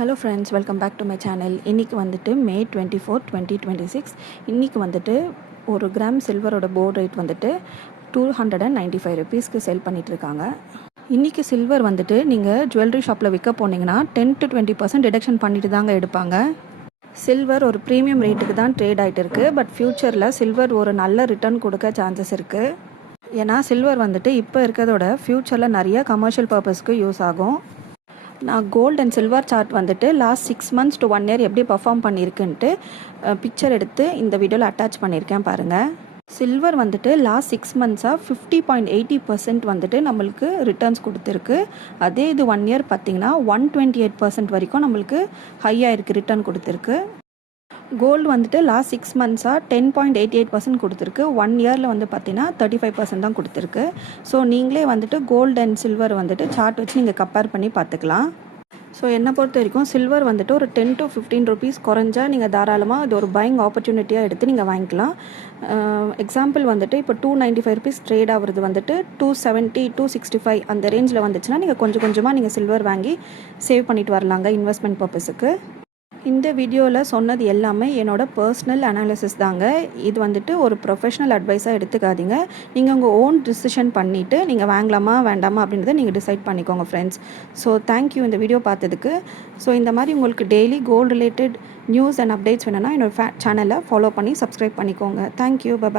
Hello friends, welcome back to my channel. இன்றைக்கி வந்துட்டு மே 24, 2026. இன்றைக்கி வந்துட்டு ஒரு கிராம் சில்வரோட போர்டு ரேட் வந்துட்டு 295 ருபீஸ்க்கு செல் பண்ணிகிட்ருக்காங்க. இன்றைக்கி சில்வர் வந்துட்டு நீங்கள் ஜுவல்லரி ஷாப்பில் விற்க போனீங்கன்னா 10 to 20% டிடக்ஷன் பண்ணிட்டு தாங்க எடுப்பாங்க. சில்வர் ஒரு ப்ரீமியம் ரேட்டுக்கு தான் ட்ரேட் ஆகிட்டு இருக்குது. பட் ஃப்யூச்சரில் சில்வர் ஒரு நல்ல ரிட்டர்ன் கொடுக்க சான்சஸ் இருக்குது. ஏன்னா சில்வர் வந்துட்டு இப்போ இருக்கிறதோட ஃப்யூச்சரில் நிறைய கமர்ஷியல் பர்பஸ்க்கு யூஸ் ஆகும். நான் கோல்டு அண்ட் சில்வர் சார்ட் வந்துட்டு லாஸ்ட் 6 months to 1 year எப்படி பர்ஃபார்ம் பண்ணியிருக்குன்ட்டு பிக்சர் எடுத்து இந்த வீடியோவில் அட்டாச் பண்ணியிருக்கேன் பாருங்கள். சில்வர் வந்துட்டு லாஸ்ட் 6 months 50.80% வந்துட்டு நம்மளுக்கு ரிட்டர்ன்ஸ் கொடுத்துருக்கு. அதே இது 1 year பார்த்திங்கன்னா 128% வரைக்கும் நம்மளுக்கு ஹையாக இருக்குது, ரிட்டர்ன் கொடுத்துருக்கு. கோல்டு வந்துட்டு லாஸ்ட் 6 months 10.88% கொடுத்துருக்கு. 1 year வந்து பார்த்தீங்கன்னா 35% தான் கொடுத்துருக்கு. ஸோ நீங்களே வந்துட்டு கோல்டு அண்ட் சில்வர் வந்துட்டு சார்ட் வச்சு நீங்கள் கம்பேர் பண்ணி பார்த்துக்கலாம். ஸோ என்னை பொறுத்த வரைக்கும் சில்வர் வந்துட்டு ஒரு 10 to 15 ருபீஸ் குறைஞ்சா நீங்கள் தாராளமாக இது ஒரு பையிங் ஆப்பர்ச்சுனிட்டியாக எடுத்து நீங்கள் வாங்கிக்கலாம். எக்ஸாம்பிள் வந்துட்டு இப்போ 295 ருபீஸ் ட்ரேட் ஆகுறது வந்துட்டு 270, 265 அந்த ரேஞ்சில் வந்துச்சுன்னா நீங்கள் கொஞ்சம் கொஞ்சமாக நீங்கள் சில்வர் வாங்கி சேவ் பண்ணிட்டு வரலாங்க இன்வெஸ்ட்மெண்ட் பர்பஸுக்கு. இந்த வீடியோவில் சொன்னது எல்லாமே என்னோட பர்சனல் அனாலிசிஸ் தாங்க. இது வந்துட்டு ஒரு ப்ரொஃபஷ்னல் அட்வைஸாக எடுத்துக்காதீங்க. நீங்கள் உங்கள் ஓன் டிசிஷன் பண்ணிவிட்டு நீங்கள் வாங்கலாமா வேண்டாமா அப்படின்றத நீங்கள் டிசைட் பண்ணிக்கோங்க ஃப்ரெண்ட்ஸ். ஸோ தேங்க்யூ இந்த வீடியோ பார்த்ததுக்கு. ஸோ இந்த மாதிரி உங்களுக்கு daily gold related news and updates வேணும்னா என்னோட சேனலை ஃபாலோ பண்ணி சப்ஸ்கிரைப் பண்ணிக்கோங்க. Thank you, by.